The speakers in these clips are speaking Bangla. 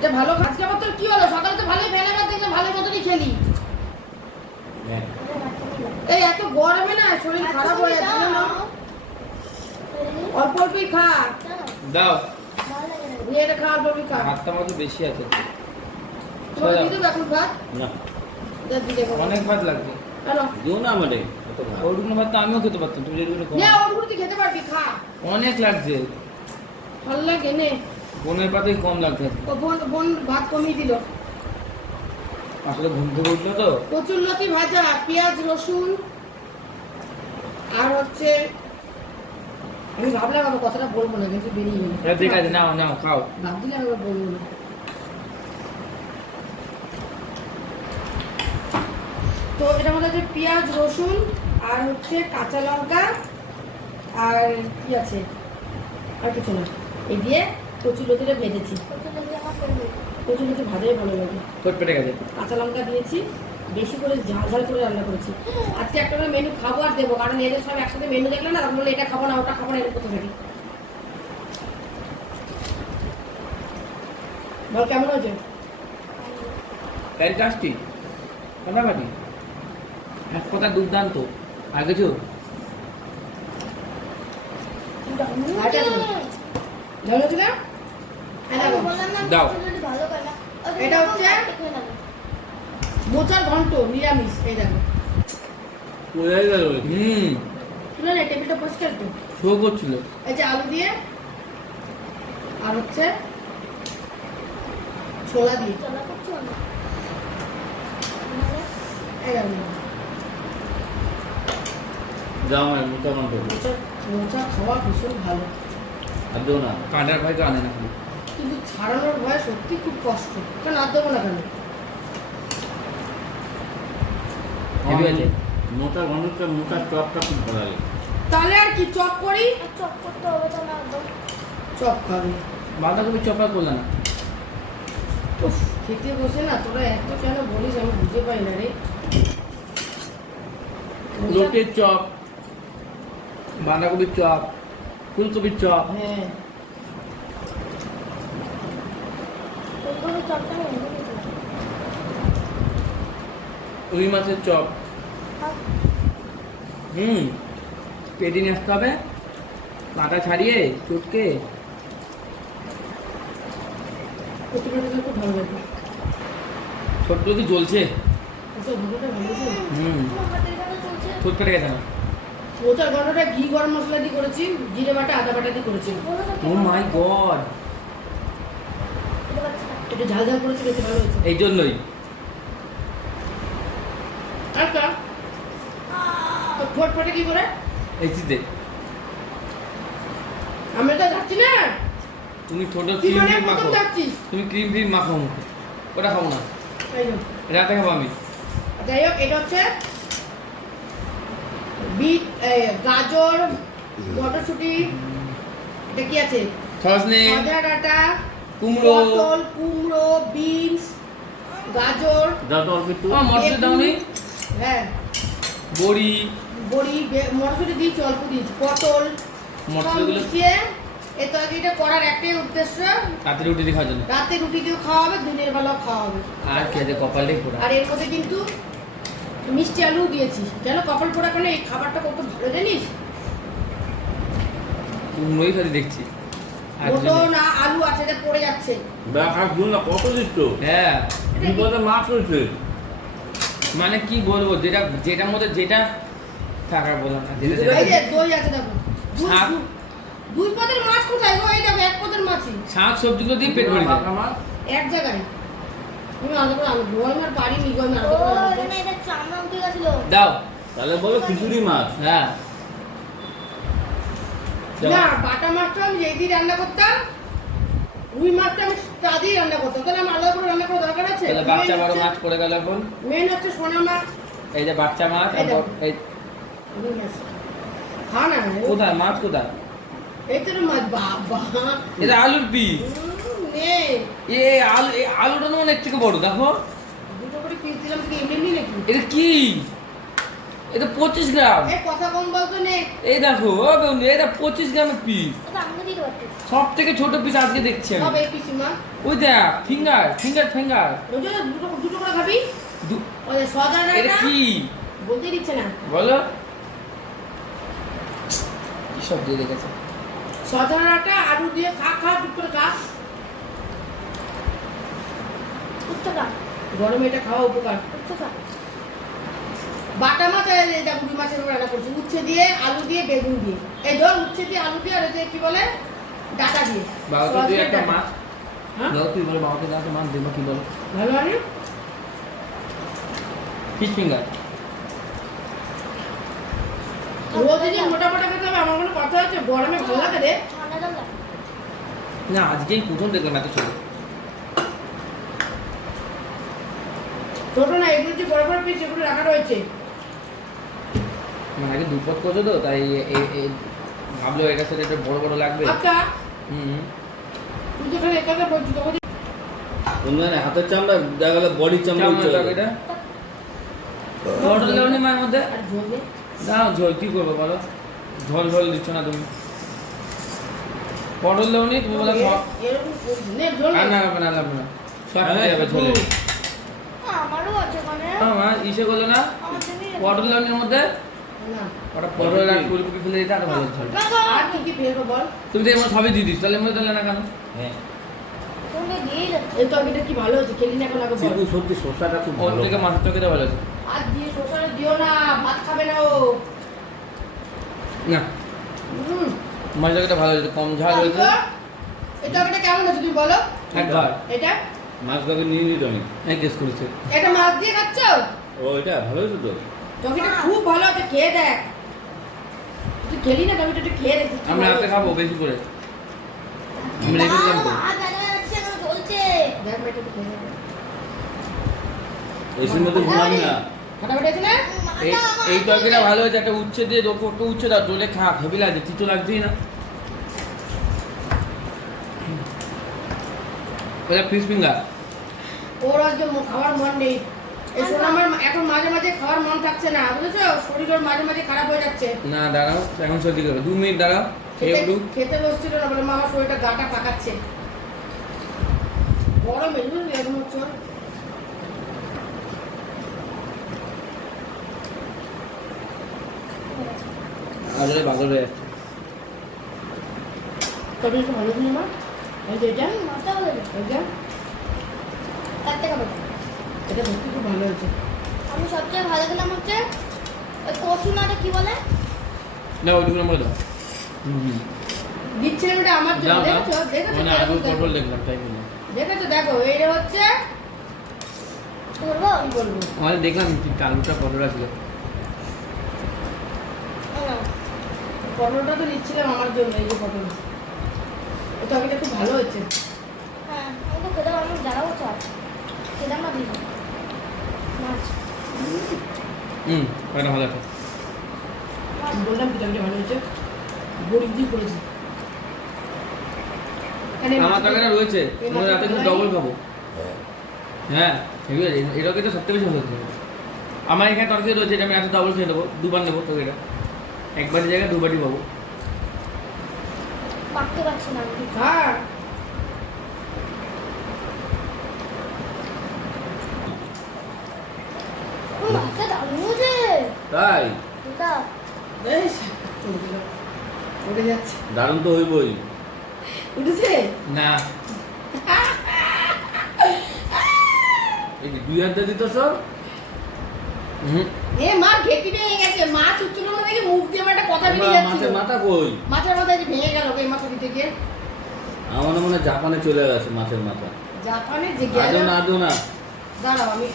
এটা ভালো আজকে আবার তোর কি হলো? সকালে তো ভালোই ফেলে দেখলে মতনই খেলি? হ্যাঁ। এই এত গরমে না শরীর খারাপ হয়ে যাচ্ছে না অল্প অল্পই খা। দাও। এটা খা অল্প অল্পই খা। ভাতটা মতো বেশি আছে তোমার দেবো এখন ভাত? না। অনেক ভাত লাগছে দিও না আমারে এত ভাত। তো আমিও খেতে পারতাম তুমি খা। অনেক লাগছে। ভালো লাগে নে। বোনের পাতেই কম লাগছে ও বোন বোন ভাত কমিয়ে দিল। আসলে ঘুম থেকে উঠল তো? কচুর লতি ভাজা পেঁয়াজ রসুন আর হচ্ছে আমি ভাবলাম আমার কথাটা বলব না কিন্তু বেরিয়ে গেল। ঠিক আছে নাও নাও খাও। ভাবছিলাম আমি বলব না। তো এটার মধ্যে হচ্ছে পেঁয়াজ রসুন আর হচ্ছে কাঁচা লঙ্কা আর কি আছে? আর কিছু না। এই দিয়ে কচুর লতিটা ভেজেছি। কচুর লতি ভাজাই ভালো লাগে। পেটে গেছে? কাঁচা লঙ্কা দিয়েছি বেশি করে ঝাল ঝাল করে রান্না করেছি। আজকে একটা করে মেনু খাব আর দেবো কারণ এদের সব একসাথে মেনু দেখলে না বলে এটা খাব না ওটা খাব না এরকম করতে থাকি। বল কেমন হয়েছে? ফ্যান্টাস্টিক ফাটাফাটি এক কথা দুর্দান্ত। আর কিছু? আরেকটা দেবো। ঝাল হয়েছে না হ্যাঁ দেখো দাও। এটা হচ্ছে মোচার ঘন্ট নিরামিষ এই দেখো। পড়ে গেল হুম। তুলে না টেবিলটা পরিষ্কার তো। শো করছিল। এই যে আলু দিয়ে আর হচ্ছে ছোলা দিয়ে। যাও আমার মোটা কন্ঠ মোচা মোচা খাওয়া ভীষণ ভালো। আর না। কাঁটার ভাই তো আনে না। কিন্তু ছাড়ানোর ভয় সত্যি খুব কষ্ট। কেন আর দেবো না কেন? হেভি আছে মোটা গন্ধটা মোটা চপটা খুব ভালো লাগে। তাহলে আর কি চপ করি? চপ খাবি। বাঁধাকপি চপা করলে না। উফ খেতে বসে না তোরা এত কেন বলিস আমি বুঝে পাই না রে। মোচা- চপ বাঁধাকপির চপ ফুলকপির চপ। হ্যাঁ। রুই মাছের চপ। হুম পেটে নিয়ে আসতে হবে। কাঁটা ছাড়িয়ে চটকে। ছোট্ট কি জ্বলছে। হুম। গেছে মোচার ঘি গরম মশলা দিয়ে করেছি জিরে বাটা আদা বাটা দিয়ে করেছি। Oh my god. একটু ঝাল ঝাল করেছি খেতে ভালো হয়েছে। এই জন্যই। আচ্ছা তো ফোটে কি করে? এই আমি তো যাচ্ছি না। তুমি ঠোঁটো ক্রিম ক্রিম মাখো। তুমি ক্রিম ক্রিম মাখো মুখে। ওটা খাব না। রাতে খাব আমি। যাই হোক এটা হচ্ছে বিট গাজর মটরশুঁটি। এটা কি আছে? আদা ডাটা কুমড়ো। পটল কুমড়ো বিনস গাজর দাও তো অল্প একটু। দাও হ্যাঁ। বড়ি। বড়ি মটরশুঁটি দিয়েছি অল্প দিয়েছি। পটল। মিশিয়ে তরকারিটা করার একটাই উদ্দেশ্য। রাতে রুটি দিয়ে খাওয়ার জন্য? রাতে রুটি দিয়েও খাওয়া হবে দিনের বেলাও খাওয়া হবে। আর কি আছে কপালে পোড়া? আর এর মধ্যে কিন্তু মিষ্টি আলু দিয়েছি। কপাল পোড়া কেন? এই খাবারটা কত ভালো জানিস? কুমড়োই খালি দেখছি। আর কিছু মটন নেই। আ- আলু আছে এটা পড়ে যাচ্ছে। দেখা দিও না কত দিচ্ছ? হ্যাঁ। বিপদে মাছ হয়েছে। মানে কি বলব যেটা যেটার মধ্যে যেটা থাকার বললাম না যেটা এই যে দই আছে দেখো। পদের মাছ কোথায় গো? এই দেখো এক পদের মাছই। শাক সবজিগুলো দিয়ে পেট ভরে যায়। এক জায়গায়। তুমি আলাদা করে গরম আর পারিনি গরম আলাদা করে আনতে। দাও। তাহলে বলো খিচুড়ি মাছ? হ্যাঁ। না বাটা মাছটা আমি যেই দিয়ে রান্না করতাম রুই মাছটা আমি তা দিয়ে রান্না করতাম। তাহলে আমার আলাদা করে রান্না করার দরকার আছে? তাহলে বাচ্চা বড় মাছ পড়ে গেল এখন। মেন হচ্ছে সোনা মাছ। এই যে বাচ্চা মাছ আর এই খা না কোথায়? মাছ কোথায়? এই তো মাছ বাবা। এটা আলুর পিস এ আলু আলুটা অনেক থেকে বড় দেখো। দুটো করে পিস দিলাম কি এমনি এমনি নাকি? এটা কি? এটা পঁচিশ গ্রাম। কথা কম বলতো নে। এই দেখো বন্ধু এটা পঁচিশ গ্রামের পিস সব থেকে ছোট পিস আজকে দেখছি আমি। ওই দেখ ফিঙ্গার ফিঙ্গার ফিঙ্গার দুটো দুটো করে খাবি? ওই যে সজানা এটা কি? বলতে দিচ্ছে না। বলো। কি সব দিয়ে রেখেছে? সজানাটা আলু দিয়ে খা খা করে খা। গরমে এটা খাওয়া উপকার। উচ্চতা। বাটা মাছ আর দেখো রুই মাছের রান্না করছি। উচ্ছে দিয়ে আলু দিয়ে বেগুন দিয়ে। এই ধর উচ্ছে দিয়ে আলু দিয়ে আর যে কি বলে ডাটা দিয়ে। বাবা তুই একটা মাছ। হ্যাঁ? দাও তুই বলো বাবাকে দাও তো মাছ দেবো কি বলো। ভালো মানে ফিশ ফিঙ্গার রোজ যে মোটা মোটা খেতে হবে আমার কোনো কথা হচ্ছে গরমে ভালো লাগে রে। না আজকেই প্রথম দেখলাম এত ছোট। ছোট না এগুলো যে বড় বড় পিস এগুলো রাখা রয়েছে। মানে আগে দুপট করছ তো তাই ভাবলো এটার সাথে একটু বড় বড় লাগবে। আচ্ছা। হুম হাতের চামড়া দেখা গেল বডি চামড়া উঠে এটা যাবে। এটা। পটল লেবনি মায়ের মধ্যে। আর ঝোল দে। দাও ঝোল কি করব বলো? ঝোল ঝোল দিচ্ছ না তুমি। পটল লেবনি তুমি বলো সব এরকম করিস নে ঝোল আর দে। না না না। সব হ্যাঁ, যাবে ঝোলে। হ্যাঁ, আমারও আছে ওখানে আমার ইসে করল না। পটল লেবনির মধ্যে। ওটা পটল আর ফুলকপি ফেলে দিতে আরও ভালো ঝোল আর কি কি ফেলব বল? তুমি তো এমন সবই দিয়ে দিস তাহলে এমন দিলে না কেন? হ্যাঁ। তুমি দিয়ে যাচ্ছে। এই তরকারিটা কি ভালো হচ্ছে? খেলি না এখন আগে বল। চিকু শসাটা খুব ওর থেকে মাছের তরকারিটা ভালো আছে আর দিয়ে শসাটা দিও না ভাত খাবে না ও। না। হুম। মাছের তরকারিটা ভালো হয়েছে কম ঝাল হয়েছে। তরকারিটা কেমন আছে তুমি বলো? একবার এটা? মাছ নিয়ে আমি এক গেস করেছে। এটা মাছ দিয়ে খাচ্ছ? ও এটা ভালো হয়েছে তো। তরকারিটা খুব ভালো আছে খেয়ে দেখ। তুই খেলি না তরকারিটা একটু খেয়ে দেখ আমরা রাতে খাব বেশি করে। আমি রেখে দেখ এসির মধ্যে ঘুমাবি না। এই তরকারিটা ভালো হয়েছে একটা উচ্ছে দিয়ে দোকো একটু উচ্ছে দাও ডোলে খা হেভি লাগছে তিতো লাগছেই না। ওটা ফিশ ফিঙ্গার ওর আজকে খাওয়ার মন নেই। আমার এখন মাঝে মাঝে খাওয়ার মন থাকছে না বুঝেছ? শরীর মাঝে মাঝে খারাপ হয়ে যাচ্ছে। না দাঁড়াও এখন সত্যি করো। দু মিনিট দাঁড়াও খেতে খেতে বসছিল না বলে মা আমার শরীরটা গাটা পাকাচ্ছে। গরম এগুলো এরকম হচ্ছে ওর। আসলে হয়ে যাচ্ছে। তবে একটু ভালো ছিল মা এই যে এটা হুম, মাথা বলে এটা কাটতে খাব না। এটা সত্যি খুব ভালো হয়েছে। আমি সবচেয়ে ভালো খেলাম হচ্ছে ওই কসুনাটা কি বলে? না দাও। আমার জন্য। মানে আলু পটল দেখলাম তাই বললাম দেখেছ? দেখো এইটা হচ্ছে দেখলাম কি আলুটা পটল ছিল। পটলটা তো নিচ্ছিলাম আমার জন্য এই যে পটল। ও তরকারিটা খুব ভালো হচ্ছে হ্যাঁ আমি তো খেতে আমার জ্বালা করছে আর খেলাম না হুম ভালো আছে বললাম ভালো হয়েছে? গরিব দিয়ে করেছি। এখানে আমার রয়েছে। আমরা রাতে কিন্তু ডবল খাব। হ্যাঁ ঠিক আছে এই তরকারিটা সবথেকে বেশি ভালো হচ্ছে। আমার এখানে তরকারি রয়েছে এটা আমি রাতে ডবল খেয়ে নেব দুবার নেব তরকারিটা এক বাটি জায়গায় দু বাটি পাবো। পাকতে পারছি না আমি খা ও মাছটা দারুণ হয়েছে তাই? যাচ্ছে দারুণ তো হইবই উঠেছে না। এই দুই হাত দিত হুম। এ মা ঘেটি ভেঙে গেছে। মাছ উচ্চুর মধ্যে দেখে মুখ দিয়ে আমার একটা কথা বেরিয়ে মাছের মাথা কই? মাছের মাথা যে ভেঙে গেল ওই মাথা দিতে গিয়ে আমার মনে হয় জাপানে চলে গেছে মাছের মাথা। জাপানে যে গেল আদৌ না আদৌ না। দাঁড়াও আমি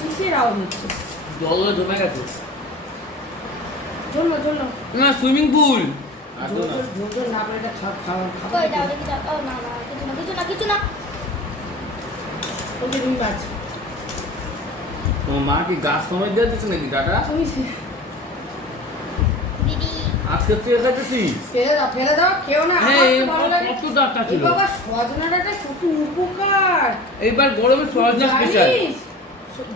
কিসের আওয়াজ হচ্ছে? জল জমে গেছে। না সুইমিং পুল। মা কি গাছ সময় দিয়ে দিচ্ছে নাকি ডাটা তুমি আজকে তুই খাইতেছিস ফেলে দাও ফেলে দাও খেও না হ্যাঁ কত ছিল। বাবা সজনা ডাঁটা উপকার। এইবার গরমে সহজনা স্পেশাল?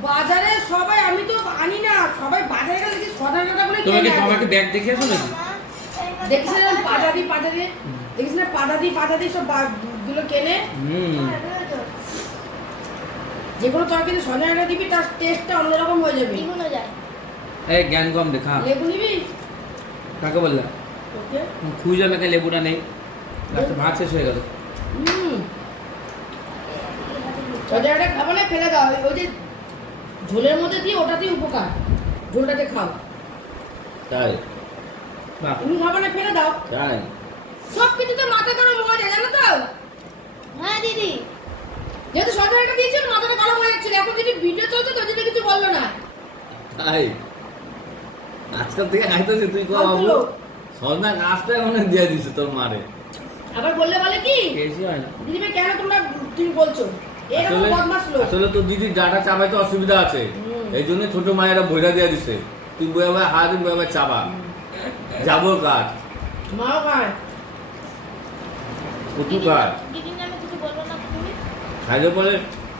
বাজারে সবাই আমি তো আনি না সবাই বাজারে গেলে দেখি সদা ডাটা বলে তোমাকে তোমাকে ব্যাগ দেখে আসো নাকি? দেখিস না পাতা দি পাতা দি দেখিস না পাতা দি পাতা দি সবগুলো কেনে। হুম। যে কোনো তরকারি সদা ডাটা দিবি তার টেস্টটা অন্যরকম হয়ে যাবে। এই জ্ঞান কম দেখা লেবু নিবি? কাকে বললাম ওকে। খুঁজে আমাকে লেবুটা নেই। লাস্টে ভাত শেষ হয়ে গেল। হুম। সদা ডাটা খাব না ফেলে দাও। ওই যে ঝোলের মধ্যে দিয়ে ওটাতেই উপকার। ঝোলটাতে খাও। তাই? তুমি খাব না ফেলে দাও। তাই? সব কিছু তো মাথা গরম হয়ে যায় জানো তো? হ্যাঁ দিদি। যেহেতু সরকার একটা দিয়েছিল মাথাটা গরম হয়ে যাচ্ছিল। এখন যদি ভিডিও চলছে তো যদি কিছু বলল না। তাই? আজকাল থেকে খাইতেছি তুই কো বাবু। সজনা গাছটা মনে দিয়ে দিছে তোর মারে। আবার বললে বলে কি? হয় না। দিদিভাই কেন তোমরা তুমি বলছো? আসলে তোর দিদির ডাটা চাবাইতে অসুবিধা আছে। এই জন্য ছোট মায়েরা বইরা দিয়ে দিছে। তুই বইয়া বইয়া হাত বইয়া বইয়া চাবা। যাব কাঠ মাও খায় কটু দিদি কাঠ দিদির নামে কিছু বলব না তো তুমি? খাইলে পরে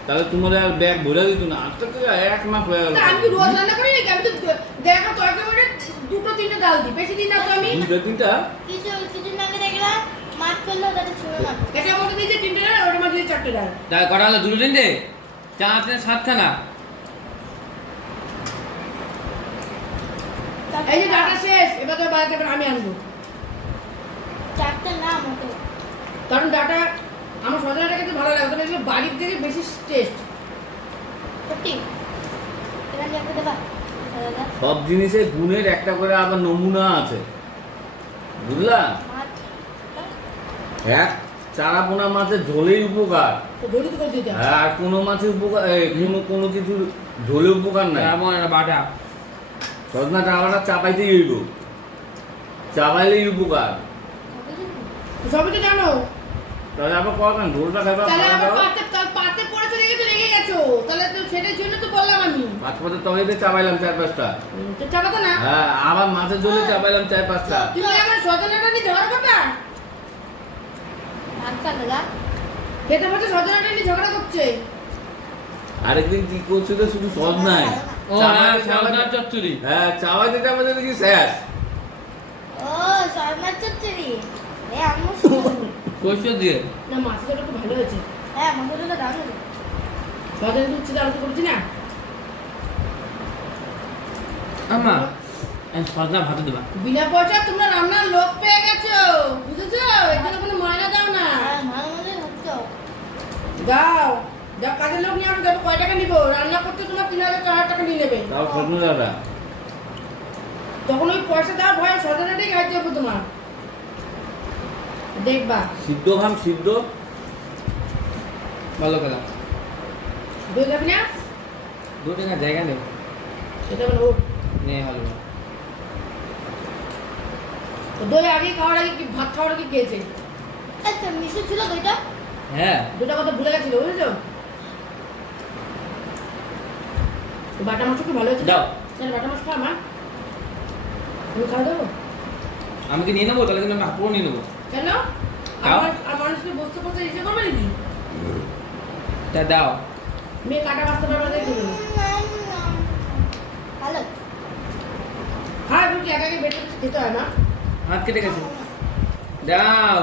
তাহলে তোমার আর ব্যাগ ভরে দিত না। আজকে তো এক মাস হয়ে গেল। আমি রোজ রান্না করি নাকি? আমি তো দেখা তরকারি করে দুটো তিনটে ডাল দিই। বেশি দিন না তো আমি। দুইটা তিনটা? কিছু কিছুদিন আগে দেখলাম। মাছ করলেও তাতে ছুঁড়ে না এটা আমাকে দিয়েছে তিনটে ডাল ওটা মাঝে চারটে ডাল তাই কটা হলো দুটো তিনটে চার তিন সাতখানা এই যে ডাটা শেষ এবার তো বাড়াতে এবার আমি আনব। চারটে না কারণ ডাটা আমার সজনাটা কিন্তু ভালো লাগে তবে এগুলো বাড়ির থেকে বেশি টেস্ট সত্যি এখানে দেখো দেবা সব জিনিসের গুণের একটা করে আবার নমুনা আছে। বুঝলা? এক চারা পোনা মাছের ঝোলেই উপকার। তো। হ্যাঁ, আর কোনো মাছের উপকার কোনো কোনো কিছু ঝোলে উপকার নাই। এমন বাটা। সজনা টাকাটা চাপাইতেই হইব। চাপাইলেই উপকার। তো সবই তো জানো। তাহলে আবার কখন ঝোলটা খাইবা তাহলে আবার পাতে পাতে তো রেখে গেছো। তাহলে তো সেটার জন্য তো বললাম আমি। মাছ পাতে তবেতে চাপাইলাম চার পাঁচটা। তো চাপাতো না। হ্যাঁ আবার মাছের ঝোলে চাপাইলাম চার পাঁচটা। তুমি আমার সজনাটা নিয়ে খেতে বলছে সজনাটা নিয়ে ঝগড়া করছে। আরেকদিন কি করছিল শুধু সজ নাই ও হ্যাঁ সজনার চচ্চড়ি। হ্যাঁ শেষ ও সরমার চচ্চড়ি। এ আম্মু সরষে দিয়ে। না মাছটা খুব ভালো হয়েছে। হ্যাঁ মশলাটা দারুণ হয়েছে। সজনা দিচ্ছি তো করছি না। আমা সজনা ভাতে দেবা। বিনা পয়সা তোমরা রান্নার লোক পেয়ে গেছো বুঝেছ? এখানে কোনো ময়না দাও না। হ্যাঁ দাও। যা কাজের লোক নিয়ে আসো দেখো কয় টাকা নিবো। রান্না করতে তোমার তিন হাজার চার হাজার টাকা নিয়ে নেবে। তাও স্বপ্ন দাদা। তখন ওই পয়সা দেওয়ার ভয়ে সজনাটাই খাইতে হবে তোমার। দেখবা। সিদ্ধ খাম সিদ্ধ। ভালো খেলা দই খাবি না? দু টাকা জায়গা নেই। সেটা বলো নেই ভালো। না। তো দই আগে খাওয়ার আগে কি ভাত খাওয়ার আগে খেয়েছে? আচ্ছা মিশু ছিল দইটা। হ্যাঁ। দুটা কথা ভুলে গেছিল বুঝেছ? বাটা মাছ খুব ভালো হয়েছে দাও। চল বাটা মাছ খাও মা। তুমি খাওয়া দেবো আমি কি নিয়ে নেব? তাহলে কিন্তু আমি হাপুরও নিয়ে নেব। কেন। আমার আর মানুষকে বসতে বসতে ইসে করবে নাকি? তা দাও। মেয়ে কাটা বাঁচতে পারবে দেখে দেবো ভালো। হ্যাঁ রুটি একাকে বেটে খেতে হয় না হাত কেটে গেছে। দাও।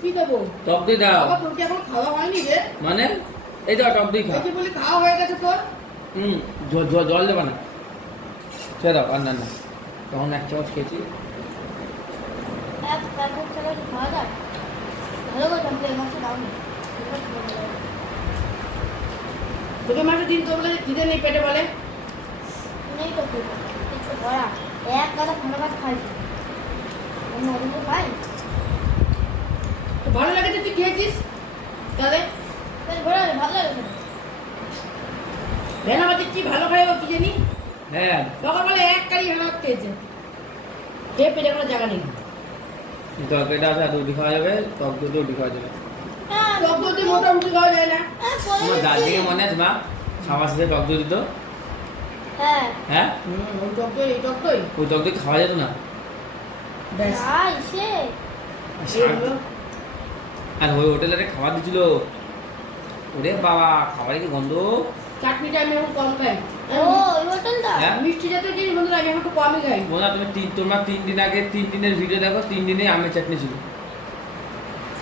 কি দেবো? টক দই দাও। বাবা তোর কি এখন খাওয়া হয়নি রে? মানে? এই দাও টক দই খা। দেখি বলি খাওয়া হয়ে গেছে তোর? হুম জল জল জল দেবা না। সে দাও আর না না তখন এক চামচ খেয়েছি। তোকে মাসে দিন তোর বলে খিদে নেই পেটে বলে? নেই তো কিছু করা এক গাদা ভাত খাইছি অন্য অন্য খাই তো ভালো লাগে তুই খেয়েছিস তাহলে তাহলে ঘোরা ভালো লাগে ভেনা মাঝে কি ভালো খায় ও কি জানি হ্যাঁ তখন বলে এক কারি ভেনা খেয়েছে খেয়ে পেটে কোনো জায়গা নেই তরকারিটা আছে রুটি খাওয়া যাবে টক দই রুটি খাওয়া যাবে হ্যাঁ টক দিয়ে মোটা রুটি খাওয়া যায় না তোমার দাল মনে আছে মা খাওয়ার সাথে টক দই দিত হ্যাঁ। হ্যাঁ? হুম ওই টক দই এই টক দই। ওই টক দই খাওয়া যেত না। ব্যাস। হলো। আর ওই হোটেলে খাবার দিছিল। ওরে বাবা খাবারে কি গন্ধ? চাটনিটা আমি এখন কম খাই। হ্যাঁ? মিষ্টি জাতীয় জিনিস বন্ধুরা আমি একটু কমই খাই। বন্ধুরা তুমি তিন তোমরা তিন দিন আগে তিন দিনের ভিডিও দেখো তিন দিনে আমের চাটনি ছিল।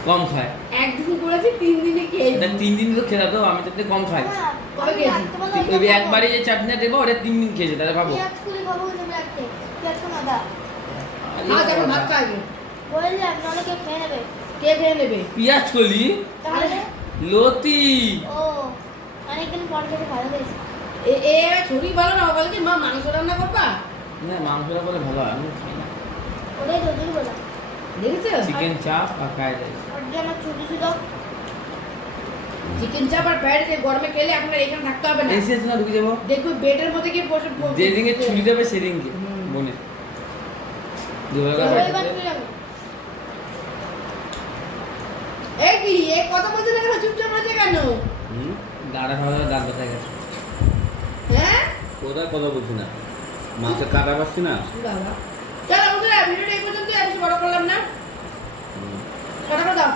কম খায়। একদিন করেছি তিন দিনে খেয়েছি তিন দিন তো খেলা তো আমি চাটনি কম খাই হ্যাঁ, কবে খেয়েছি? একবারই যে চাটনিটা দেবো ওটা তিন দিন খেয়েছে তাহলে ভাবো। পেঁয়াজ কুলি খাব কিন্তু আমি রাখতে পেঁয়াজ কোন আদা ভাত খাই বললাম নাহলে কেউ খেয়ে নেবে কে খেয়ে নেবে পিঁয়াজ কলি তাহলে লতি ও অনেকদিন পর খেতে ভালো হয়েছে এ এ ছড়ি বলো না ও মা মাংস রান্না করবা না মাংসটা বলে ভালো আমি খাই না ওটাই রোজই বললাম দেখেছ চিকেন চাপ আমার ছুটি ছিল চিকেন চাপ আর রাইস গরমে খেলে আপনার এখানে থাকতে হবে না এসে না ঢুকে যাব দেখবে বেডের মধ্যে গিয়ে বসে যেদিনকে ছুটি দেবে সেদিনকে। মনে দুবেলা চলো, বাড়িতে রবিবার ছুটি যাবে এই কি এ কথা বলছে না কেন? চুপচাপ রয়েছে কেন? হুম দাঁড়া খাওয়া দাঁড় দাঁত গেছে? হ্যাঁ? কোথায় কথা বলছি না? মাছের কাটা পাচ্ছি না? বাবা। চলো বন্ধুরা ভিডিওটা এই পর্যন্ত বেশি বড় করলাম না। কাটা করে দাও।